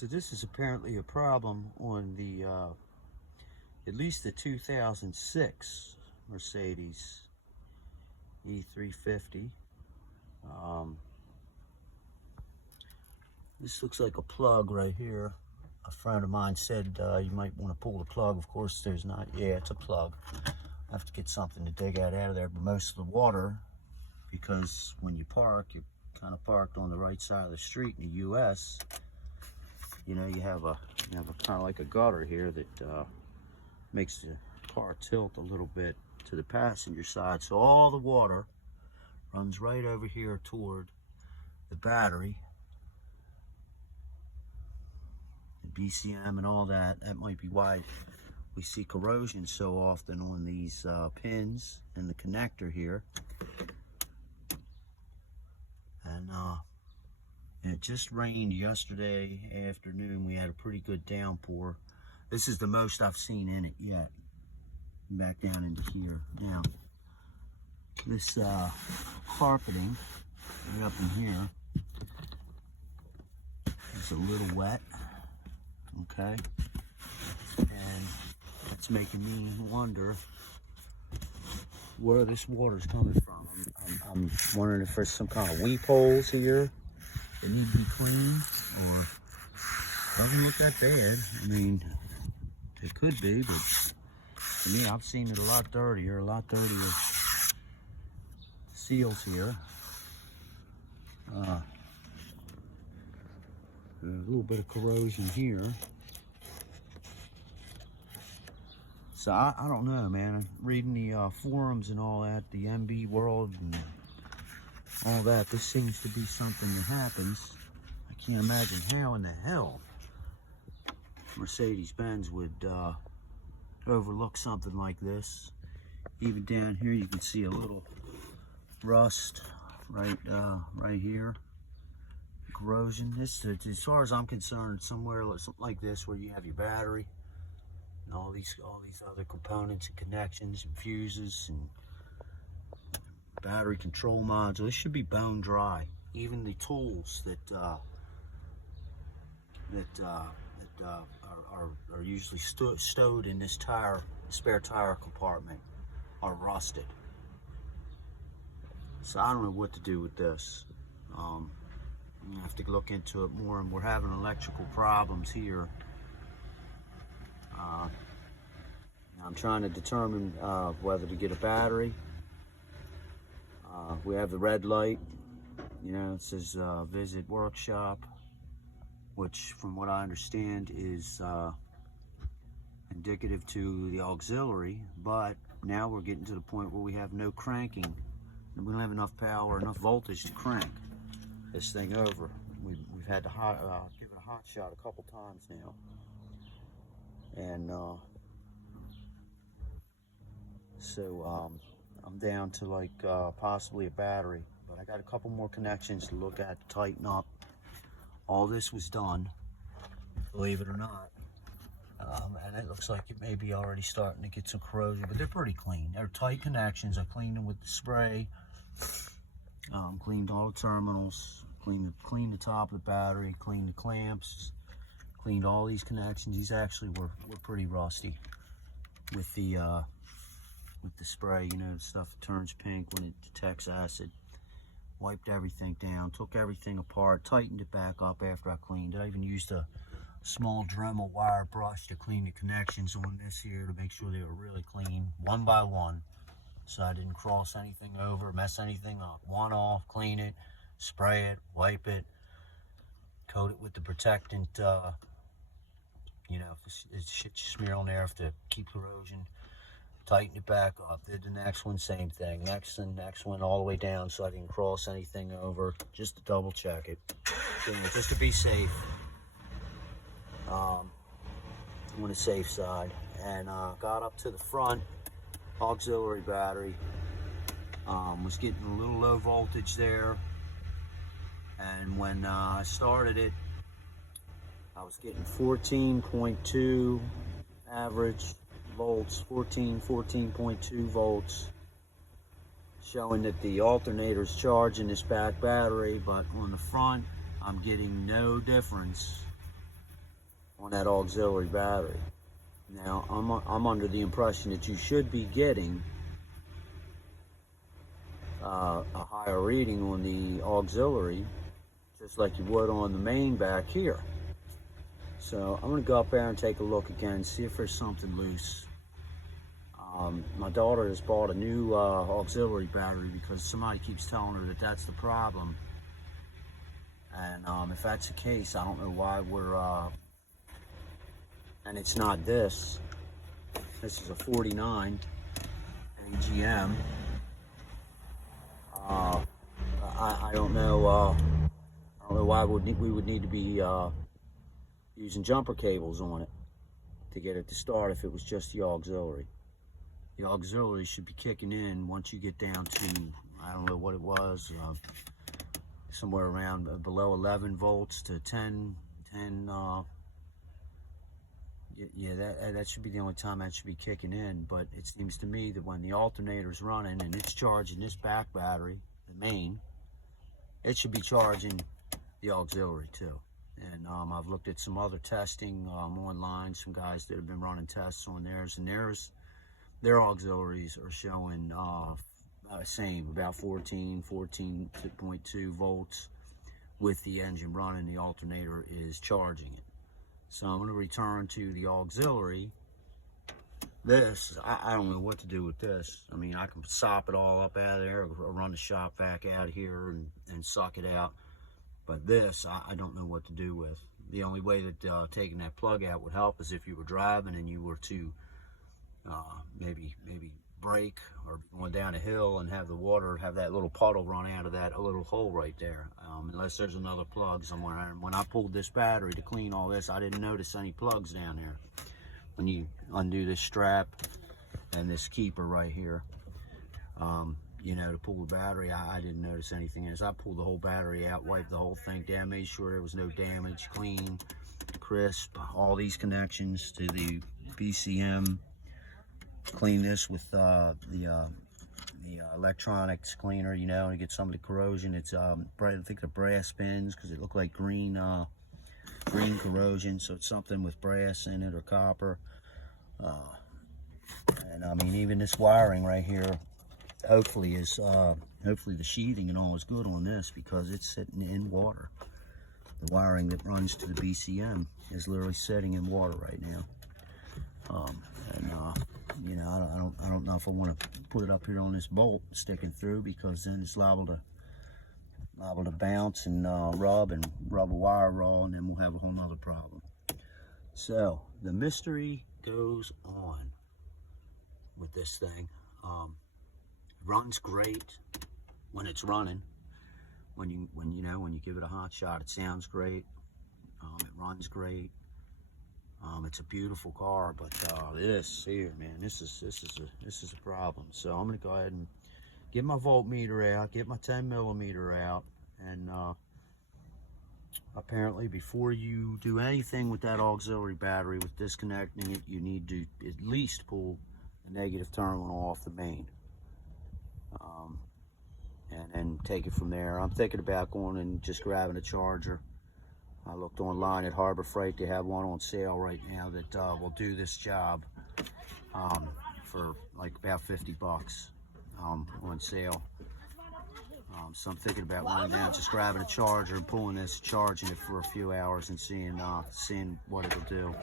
So this is apparently a problem on the, at least the 2006 Mercedes E350. This looks like a plug right here. A friend of mine said you might want to pull the plug. Of course, there's not. Yeah, it's a plug. I have to get something to dig out of there. But most of the water, because when you park, you're kind of parked on the right side of the street in the U.S. You know, you have a kind of like a gutter here that makes the car tilt a little bit to the passenger side. So all the water runs right over here toward the battery, the BCM and all that. That might be why we see corrosion so often on these pins and the connector here. And it just rained yesterday afternoon. We had a pretty good downpour. This is the most I've seen in it yet. Back down into here. Now, this carpeting right up in here is a little wet, okay? And it's making me wonder where this water's coming from. I'm wondering if there's some kind of weep holes here that need to be cleaned, or doesn't look that bad. I mean, it could be, but to me, I've seen it a lot dirtier seals here. A little bit of corrosion here. So I don't know, man. Reading the forums and all that, the MB world and all that, this seems to be something that happens. I can't imagine how in the hell Mercedes-Benz would overlook something like this. Even down here, you can see a little rust right here. Corrosion. This, as far as I'm concerned, somewhere like this, where you have your battery and all these other components and connections and fuses and battery control module. This should be bone dry. Even the tools that are usually stowed in this spare tire compartment are rusted. So I don't know what to do with this. I'm gonna have to look into it more, and we're having electrical problems here. I'm trying to determine whether to get a battery. We have the red light, you know, it says visit workshop, which from what I understand is indicative to the auxiliary, but now we're getting to the point where we have no cranking, and we don't have enough power, enough voltage to crank this thing over. We've had to give it a hot shot a couple times now, and so I'm down to like possibly a battery, but I got a couple more connections to look at, to tighten up. All this was done, believe it or not, and it looks like it may be already starting to get some corrosion, but they're pretty clean. They're tight connections. I cleaned them with the spray, cleaned all the terminals, cleaned the top of the battery, cleaned the clamps, cleaned all these connections. These actually were pretty rusty with the spray, you know, the stuff that turns pink when it detects acid. Wiped everything down, took everything apart, tightened it back up after I cleaned it. I even used a small Dremel wire brush to clean the connections on this here to make sure they were really clean, one by one, so I didn't cross anything over, mess anything up. One off, clean it, spray it, wipe it, coat it with the protectant, you know, if shit you smear on there to keep corrosion. Tighten it back up. Did the next one, same thing. Next one all the way down, so I didn't cross anything over, just to double check it, just to be safe. On the safe side, and got up to the front auxiliary battery. Was getting a little low voltage there, and when I started it, I was getting 14.2 average volts, 14.2 volts, showing that the alternator's charging this back battery, but on the front I'm getting no difference on that auxiliary battery. Now, I'm under the impression that you should be getting a higher reading on the auxiliary, just like you would on the main back here. So I'm going to go up there and take a look again, see if there's something loose. My daughter has bought a new auxiliary battery because somebody keeps telling her that that's the problem. And if that's the case, I don't know why we're, and it's not this. This is a 49 AGM. I don't know why we would need to be using jumper cables on it to get it to start if it was just the auxiliary. The auxiliary should be kicking in once you get down to, I don't know what it was, somewhere around below 11 volts to 10. Yeah, that should be the only time that should be kicking in. But it seems to me that when the alternator's running and it's charging this back battery, the main, it should be charging the auxiliary too. And I've looked at some other testing online, some guys that have been running tests on theirs, and their auxiliaries are showing same, about 14.2 volts with the engine running. The alternator is charging it. So I'm going to return to the auxiliary. This, I don't know what to do with this. I mean, I can sop it all up out of there, or run the shop vac out of here and suck it out. But this, I don't know what to do with. The only way that taking that plug out would help is if you were driving and you were to maybe brake or going down a hill and have the water, have that little puddle run out of that little hole right there. Unless there's another plug somewhere. And when I pulled this battery to clean all this, I didn't notice any plugs down there. When you undo this strap and this keeper right here, you know, to pull the battery, I didn't notice anything else. I pulled the whole battery out, wiped the whole thing down, made sure there was no damage, clean, crisp, all these connections to the BCM. Clean this with the electronics cleaner, you know, and get some of the corrosion. It's I think the brass pins, because it looked like green corrosion, so it's something with brass in it or copper. And I mean, even this wiring right here, hopefully the sheathing and all is good on this, because it's sitting in water. The wiring that runs to the BCM is literally sitting in water right now. You know, I don't know if I want to put it up here on this bolt sticking through, because then it's liable to bounce and rub a wire raw, and then we'll have a whole nother problem. So the mystery goes on with this thing. Runs great when it's running. When you give it a hot shot, it sounds great. It runs great. It's a beautiful car, but this here, man, this is a problem. So I'm gonna go ahead and get my voltmeter out, get my 10mm out, and apparently before you do anything with that auxiliary battery with disconnecting it, you need to at least pull the negative terminal off the main, and then take it from there. I'm thinking about going and just grabbing a charger. I looked online at Harbor Freight. They have one on sale right now that will do this job for like about 50 bucks on sale. So I'm thinking about going down, just grabbing a charger and pulling this, charging it for a few hours, and seeing what it'll do.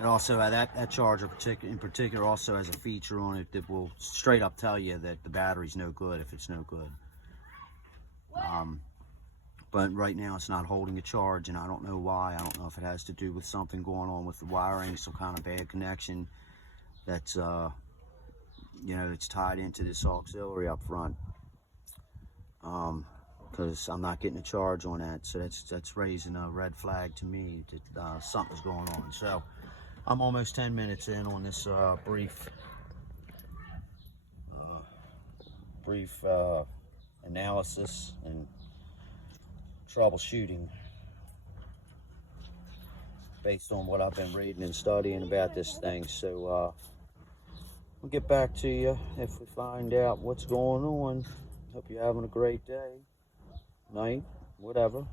And also that charger in particular also has a feature on it that will straight up tell you that the battery's no good if it's no good. But right now it's not holding a charge, and I don't know why. I don't know if it has to do with something going on with the wiring, some kind of bad connection that's you know, it's tied into this auxiliary up front. Because I'm not getting a charge on that, so that's raising a red flag to me that something's going on. So I'm almost 10 minutes in on this brief analysis and troubleshooting based on what I've been reading and studying about this thing. So we'll get back to you if we find out what's going on. Hope you're having a great day, night, whatever.